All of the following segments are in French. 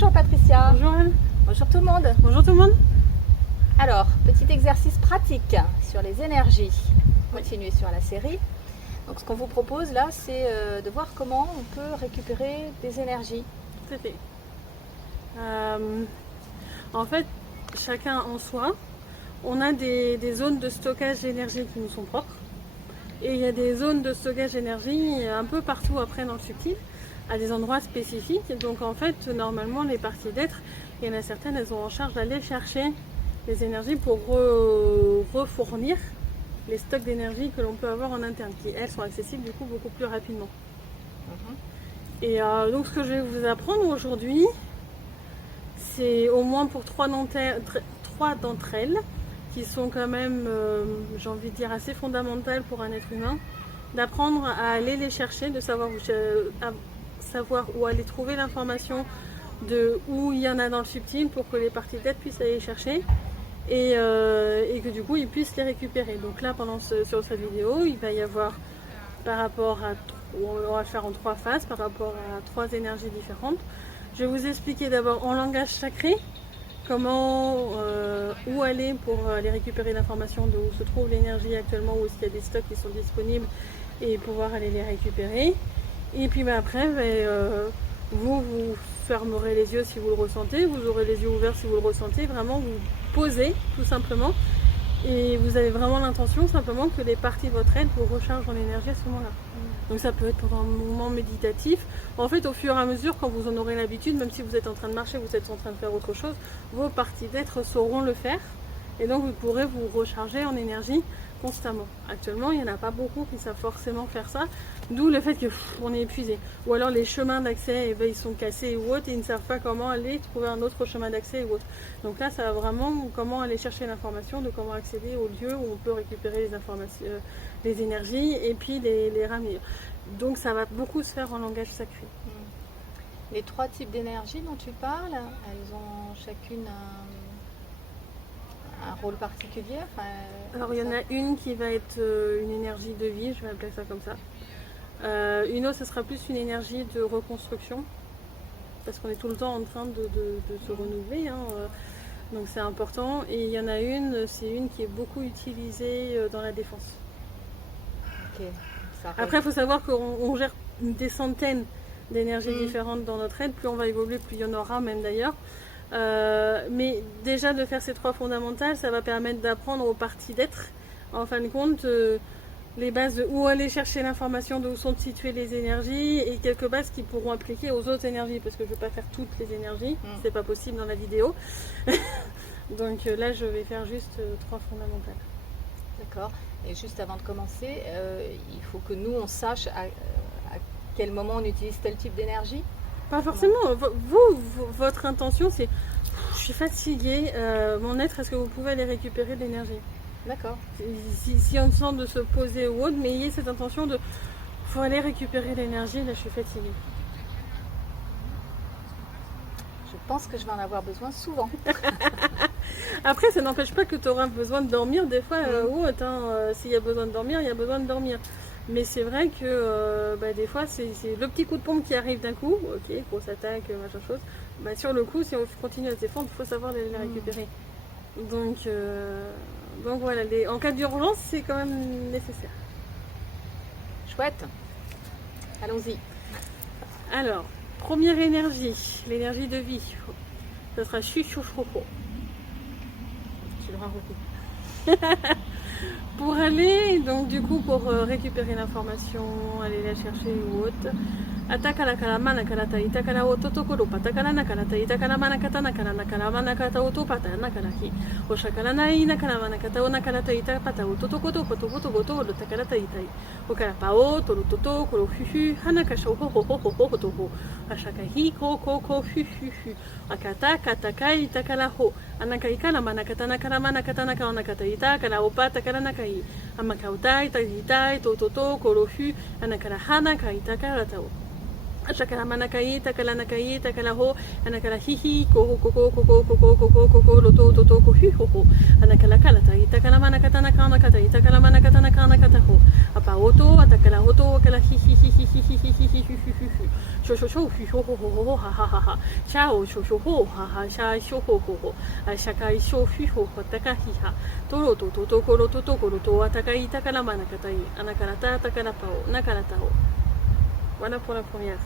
Bonjour Patricia. Bonjour Anne. Bonjour tout le monde. Bonjour tout le monde. Alors, petit exercice pratique sur les énergies. Continuez sur la série. Donc ce qu'on vous propose là, c'est de voir comment on peut récupérer des énergies. Tout à fait. En fait, chacun en soi, on a des zones de stockage d'énergie qui nous sont propres. Et il y a des zones de stockage d'énergie un peu partout après dans le subtil, à des endroits spécifiques. Donc en fait, normalement, les parties d'être, il y en a certaines, elles ont en charge d'aller chercher les énergies pour refournir les stocks d'énergie que l'on peut avoir en interne, qui elles sont accessibles du coup beaucoup plus rapidement. Et donc ce que je vais vous apprendre aujourd'hui, c'est au moins pour trois d'entre elles, qui sont quand même, j'ai envie de dire, assez fondamentales pour un être humain, d'apprendre à aller les chercher, de savoir où aller trouver l'information de où il y en a dans le subtil pour que les parties d'être puissent aller les chercher et que du coup ils puissent les récupérer. Donc là, sur cette vidéo, il va y avoir par rapport à, on va le faire en trois phases par rapport à trois énergies différentes. Je vais vous expliquer d'abord en langage sacré où aller pour aller récupérer l'information de où se trouve l'énergie actuellement, où est-ce qu'il y a des stocks qui sont disponibles et pouvoir aller les récupérer. Et puis après, vous fermerez les yeux si vous le ressentez, vous aurez les yeux ouverts si vous le ressentez, vraiment vous posez tout simplement et vous avez vraiment l'intention simplement que les parties de votre aide vous rechargent en énergie à ce moment-là. Donc ça peut être pendant un moment méditatif. En fait, au fur et à mesure, quand vous en aurez l'habitude, même si vous êtes en train de marcher, vous êtes en train de faire autre chose, vos parties d'être sauront le faire. Et donc vous pourrez vous recharger en énergie constamment. Actuellement, il n'y en a pas beaucoup qui savent forcément faire ça, d'où le fait qu'on est épuisé. Ou alors les chemins d'accès, ils sont cassés ou autres, et ils ne savent pas comment aller trouver un autre chemin d'accès ou autre. Donc là, ça va vraiment comment aller chercher l'information, de comment accéder au lieu où on peut récupérer les informations, les énergies et puis les ramener. Donc ça va beaucoup se faire en langage sacré. Les trois types d'énergie dont tu parles, elles ont chacune un rôle particulier. Alors il y en a une qui va être une énergie de vie, je vais appeler ça comme ça. Une autre, ce sera plus une énergie de reconstruction, parce qu'on est tout le temps en train de se renouveler, donc c'est important. Et il y en a une, c'est une qui est beaucoup utilisée dans la défense. Okay. Après, il faut savoir qu'on gère des centaines d'énergies différentes dans notre aide, plus on va évoluer, plus il y en aura même d'ailleurs. Mais déjà de faire ces trois fondamentales, ça va permettre d'apprendre aux parties d'être, en fin de compte, les bases de où aller chercher l'information, de où sont situées les énergies et quelques bases qui pourront appliquer aux autres énergies, parce que je ne vais pas faire toutes les énergies, c'est pas possible dans la vidéo. Donc là, je vais faire juste trois fondamentales. D'accord. Et juste avant de commencer, il faut que nous, on sache à quel moment on utilise tel type d'énergie. Pas forcément. Votre intention, c'est je suis fatiguée, mon être, est-ce que vous pouvez aller récupérer de l'énergie? D'accord. Si on sent de se poser ou autre, mais ayez cette intention de faut aller récupérer l'énergie, là je suis fatiguée. Je pense que je vais en avoir besoin souvent. Après, ça n'empêche pas que tu auras besoin de dormir des fois ou autre. S'il y a besoin de dormir, il y a besoin de dormir. Mais c'est vrai que des fois, c'est le petit coup de pompe qui arrive d'un coup. Ok, grosse attaque, machin chose. Sur le coup, si on continue à se défendre, il faut savoir les récupérer. Donc voilà, en cas d'urgence, c'est quand même nécessaire. Chouette. Allons-y. Alors, première énergie, l'énergie de vie. Ça sera Shushufoko. Tu l'auras repris. Pour aller, donc du coup, pour récupérer l'information, aller la chercher ou autre. Atakala kalamana kalata itakala ototokoro patakala nakalata itakala manakata nakala nakala manakata otopata nakalahi. Oshakala nai nakala manakata onakalata itapata ototokoto kotokoto takalata itai. Okarapao torototo koro huhu hanakasho ho ho ho ho ho ho ho. Ashakahi ko hu hu hu. Akata kataka itakala ho. Anakaikala manakata nakala manakata nakala nakata itakala opata kala nakai. Amakautai tai tototo koro hu anakala hanaka itakala tao. Shakala manakai, takala nakai, takala ho, anakala hihi, koko koko koko koko koko koko loto toto ko hi ho ho, anakala kalatai, takala manakatana kana katai, takala manakatana kana kataho, apa oto, atakala oto, akala hihi hihi hihi hihi hihi hihi, sho sho sho hi ho ho ho ho ha ha ha ha, chao sho sho ho ha ha sha sho ho ho ho, shakai sho hi ho ho takahi ha, toro to to to koro to to koro to atakai takala manakatai, anakala ta takala pao, nakala tao. Voilà pour la première.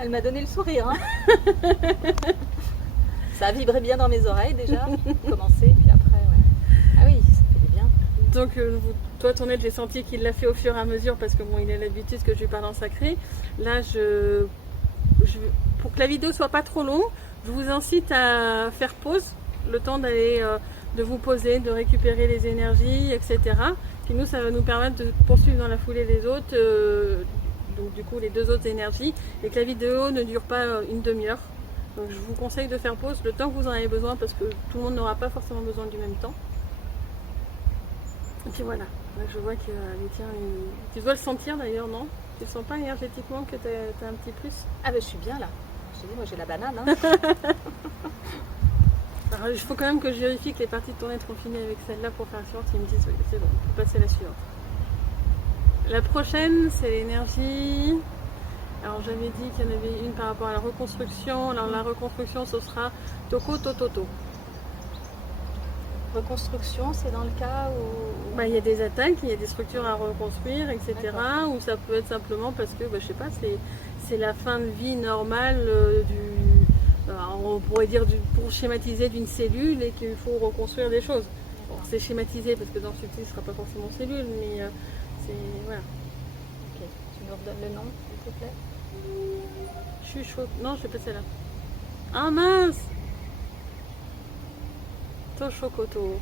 Elle m'a donné le sourire. Hein. Ça a vibré bien dans mes oreilles déjà. Commencer, puis après, ouais. Ah oui, ça fait du bien. Donc, toi, ton aide, j'ai senti qu'il l'a fait au fur et à mesure parce que bon, il a l'habitude que je lui parle en sacré. Là, pour que la vidéo soit pas trop longue, je vous incite à faire pause, le temps d'aller, de vous poser, de récupérer les énergies, etc. Puis nous, ça va nous permettre de poursuivre dans la foulée les autres. Donc du coup les deux autres énergies, et que la vidéo ne dure pas une demi-heure. Donc je vous conseille de faire pause le temps que vous en avez besoin parce que tout le monde n'aura pas forcément besoin du même temps. Et puis voilà, là, je vois que les tiens, tu dois le sentir d'ailleurs, non? Tu ne sens pas énergétiquement que tu as un petit plus? Ah ben je suis bien là, je te dis moi j'ai la banane. Hein. Alors il faut quand même que je vérifie que les parties de ton être ont fini avec celle-là pour faire suivante, ils me disent oui, c'est bon, on peut passer à la suivante. La prochaine, c'est l'énergie. Alors j'avais dit qu'il y en avait une par rapport à la reconstruction. Alors la reconstruction, ce sera Toko Tototo. Reconstruction, c'est dans le cas où... Bah, il y a des attaques, il y a des structures à reconstruire, etc. Ou ça peut être simplement parce que, bah, je sais pas, c'est la fin de vie normale alors, on pourrait dire pour schématiser d'une cellule et qu'il faut reconstruire des choses. Bon, c'est schématisé parce que dans le subtil, ce ne sera pas forcément cellule, mais... Voilà. Ok, tu nous redonnes le nom, s'il te plaît? Chuchote. Non, je sais pas celle-là. Ah mince! Toshokoto.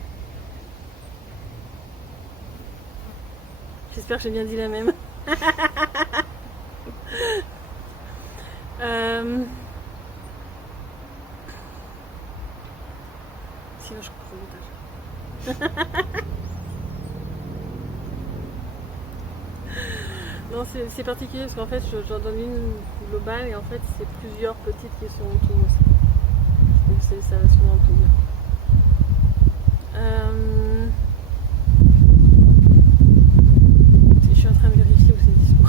J'espère que j'ai bien dit la même. Sinon, je coupe le montage. Non, c'est particulier parce qu'en fait, j'en donne une globale et en fait, c'est plusieurs petites qui sont autour aussi. Donc, ça va souvent tout bien. Je suis en train de vérifier où c'est dispo.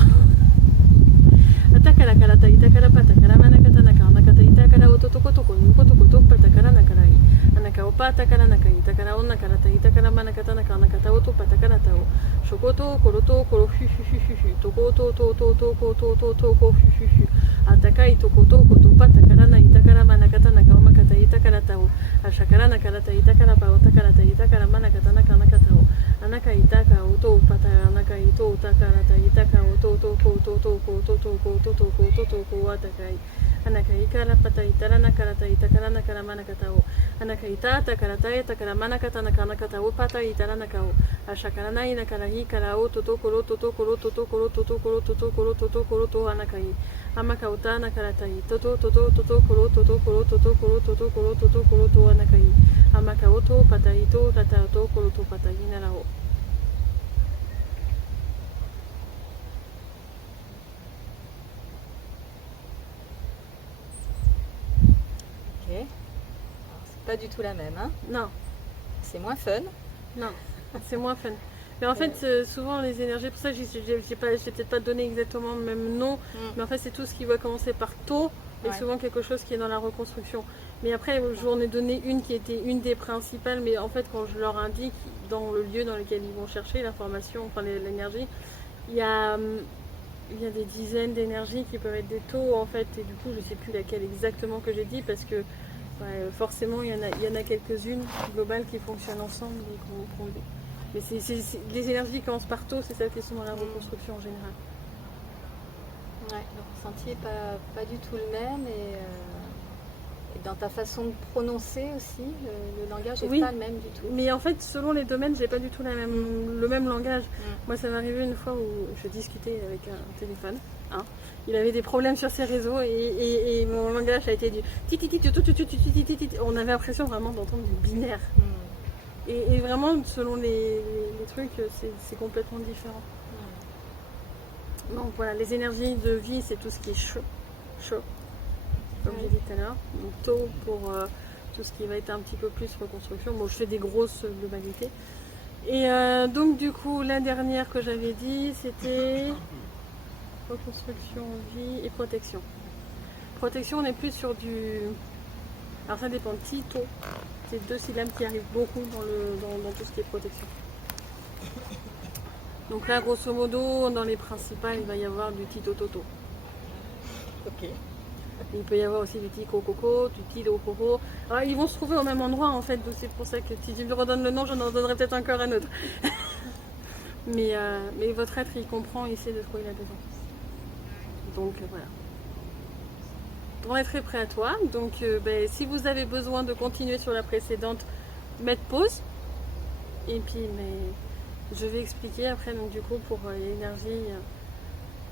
Atakala kalata itakala patakala manakata nakara nakata itakala ototoko toko nukotoko tok patakala nakarai. Anaka opa takala nakai itakala onakarata itakala manakata nakara nakata oto patakala tao. Shokoto koroto koro hu hu hu hu hu. Toko to to to to ko to to to ko hu hu hu. Atakai toko to ko to patakala na itakala manakata nakara makata itakala tao. Ashakala nakarata itakala pa otakala ta itakala manakata nakara nakata o. Anaka itaka oto patara naka ito takarata itaka oto to ko to to ko to to ko to to ko to to ko atakai. Anaka ikala pata itara nakarata itakala nakara manakata o. Anaka ita takarata itakala manakata nakara nakata o pata itara nakao. Ashakala na inakala hikala o to to ko to to ko to to ko to to ko to to ko to to ko to anakai. Amaka uta nakarata ito to to to to to ko to to ko to to ko to to ko to to ko to anakai. Amaka oto pata ito tata to ko to pata inarao. Pas du tout la même, hein? Non. C'est moins fun. Non, c'est moins fun. Mais en fait, souvent les énergies, pour ça j'ai peut-être pas donné exactement le même nom, mais en fait c'est tout ce qui va commencer par tôt et souvent quelque chose qui est dans la reconstruction. Mais après, j'en ai donné une qui était une des principales, mais en fait quand je leur indique dans le lieu dans lequel ils vont chercher l'information, enfin l'énergie, il y a des dizaines d'énergies qui peuvent être des taux en fait, et du coup je sais plus laquelle exactement que j'ai dit parce que forcément, il y en a quelques-unes globales qui fonctionnent ensemble. Mais les énergies qui commencent par tôt, c'est celles qui sont dans la reconstruction en général. Ouais, le ressenti n'est pas du tout le même. Et dans ta façon de prononcer aussi, le langage n'est pas le même du tout. Mais en fait, selon les domaines, j'ai pas du tout le même langage. Moi, ça m'est arrivé une fois où je discutais avec un téléphone. Hein. Il avait des problèmes sur ses réseaux et mon langage a été du titi. On avait l'impression vraiment d'entendre du binaire. Et vraiment, selon les trucs, c'est complètement différent. Donc voilà, les énergies de vie, c'est tout ce qui est chaud, comme j'ai dit tout à l'heure. Donc taux pour tout ce qui va être un petit peu plus reconstruction. Bon, je fais des grosses globalités. Et donc du coup, la dernière que j'avais dit, c'était reconstruction, vie et protection. Protection, on est plus sur du... Alors ça dépend, Tito. C'est 2 syllabes qui arrivent beaucoup dans tout ce qui est protection. Donc là, grosso modo, dans les principales, il va y avoir du Tito Toto. Ok. Il peut y avoir aussi du Tico Coco, du Tito Coco. Alors, ils vont se trouver au même endroit en fait, donc c'est pour ça que si tu me redonnes le nom, j'en redonnerai peut-être encore un autre. mais votre être, il comprend, il sait de quoi il a besoin. Donc voilà. On est très prêt à toi. Donc si vous avez besoin de continuer sur la précédente, mettre pause. Et puis je vais expliquer après donc, du coup pour l'énergie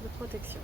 de protection.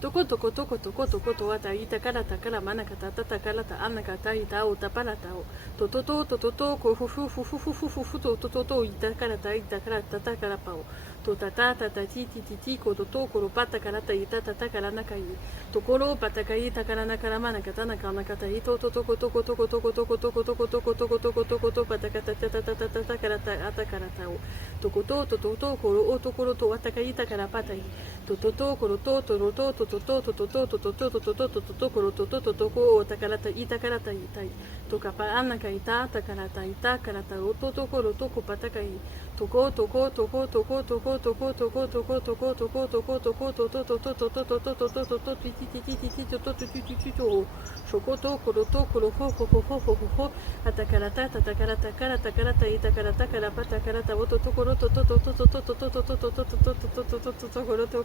Toko toko toko toko toko to ata itakala takala manakata takala ta anakata ita o tapala tao. Tototo tototo ko fufu fufu fufu fufu tototo itakala ta itakala takala pao. Totata tatati tititi ko toto ko pata kala ta ita takala nakai. Tokoro patakai takala nakala manakata nakata ito totoko toko toko toko toko toko toko toko toko toko toko toko patakata tatata takala ta atakala tao. Tokoto tototo ko o tokoro to atakai takala patai. Tototo koroto toroto tototo tototo tototo tototo tototo korototo totoko takalata itakalata itai tokapa anaka ita takalata ita kalata ototo koroto kopatakai toko toko toko toko toko toko toko toko toko toko toko toko toto toto toto toto toto toto titi titi titi toto titi titi to shokoto koroto koroko ho atakalata takalata kalata kalata itakalata kalapata kalata ototo koroto toto toto toto toto toto toto toto koroto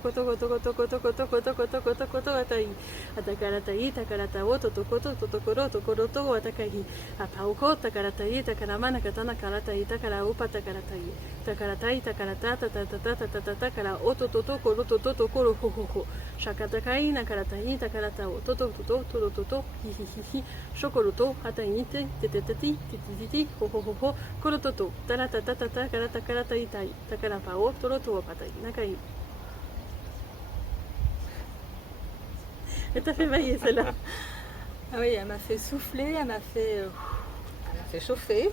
koto atai atakarata i takarata o totokoto totokoro tokoroto atakai apauko takarata i takaramana katana karata i takara upa takarata i takarata i takarata tatatata takara o tototo koro tototo koro ho shakatakai nakarata i takarata o toto hihihi shokoroto atai tetetati tititi ho korototo taratata karata karata itai takarapao toroto patai nakai. Elle t'a fait bailler celle-là. Ah oui, elle m'a fait souffler, elle m'a fait chauffer.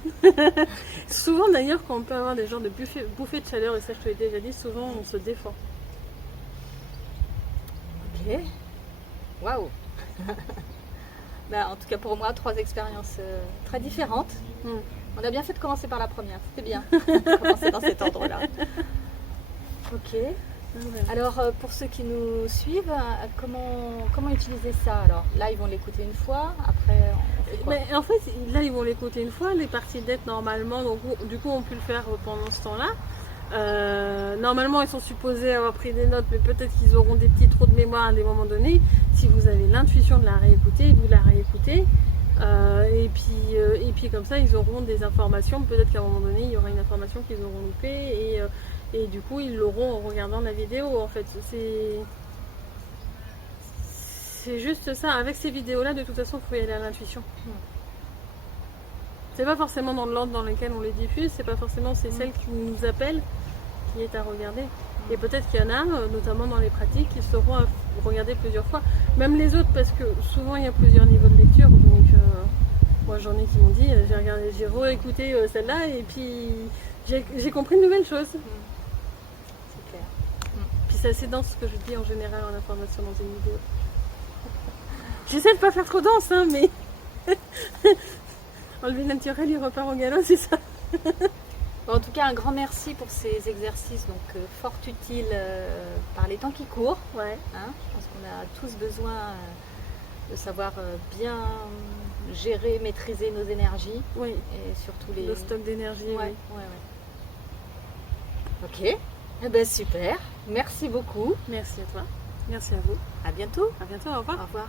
Souvent d'ailleurs, quand on peut avoir des genres de bouffées de chaleur, et ça je te l'ai déjà dit, souvent on se défend. Ok. Waouh. En tout cas pour moi, 3 expériences très différentes. On a bien fait de commencer par la première, c'était bien de commencer dans cet ordre-là. Ok. Alors pour ceux qui nous suivent, comment utiliser ça alors? Là ils vont l'écouter une fois, après on fait quoi? En fait là ils vont l'écouter une fois, les parties d'être normalement, donc du coup on peut le faire pendant ce temps-là. Normalement ils sont supposés avoir pris des notes, mais peut-être qu'ils auront des petits trous de mémoire à des moments donnés. Si vous avez l'intuition de la réécouter, vous la réécoutez. Et puis comme ça ils auront des informations, peut-être qu'à un moment donné il y aura une information qu'ils auront loupée et du coup ils l'auront en regardant la vidéo en fait. C'est juste ça, avec ces vidéos là de toute façon il faut y aller à l'intuition. C'est pas forcément dans l'ordre dans lequel on les diffuse, c'est pas forcément c'est celle qui nous appelle qui est à regarder. Et peut-être qu'il y en a, notamment dans les pratiques, qui seront à regarder plusieurs fois. Même les autres, parce que souvent il y a plusieurs niveaux de lecture. Donc moi j'en ai qui m'ont dit, j'ai réécouté celle-là et puis j'ai compris de nouvelles choses. C'est clair. Puis c'est assez dense ce que je dis en général en information dans une vidéo. J'essaie de pas faire trop dense, hein, mais enlever le naturel, il repart au galop, c'est ça. En tout cas, un grand merci pour ces exercices donc fort utiles par les temps qui courent. Ouais. Hein, je pense qu'on a tous besoin de savoir bien gérer, maîtriser nos énergies. Oui. Et surtout le stock d'énergie. Ouais, oui. Ok. Eh ben super. Merci beaucoup. Merci à toi. Merci à vous. À bientôt. À bientôt. Au revoir. Au revoir.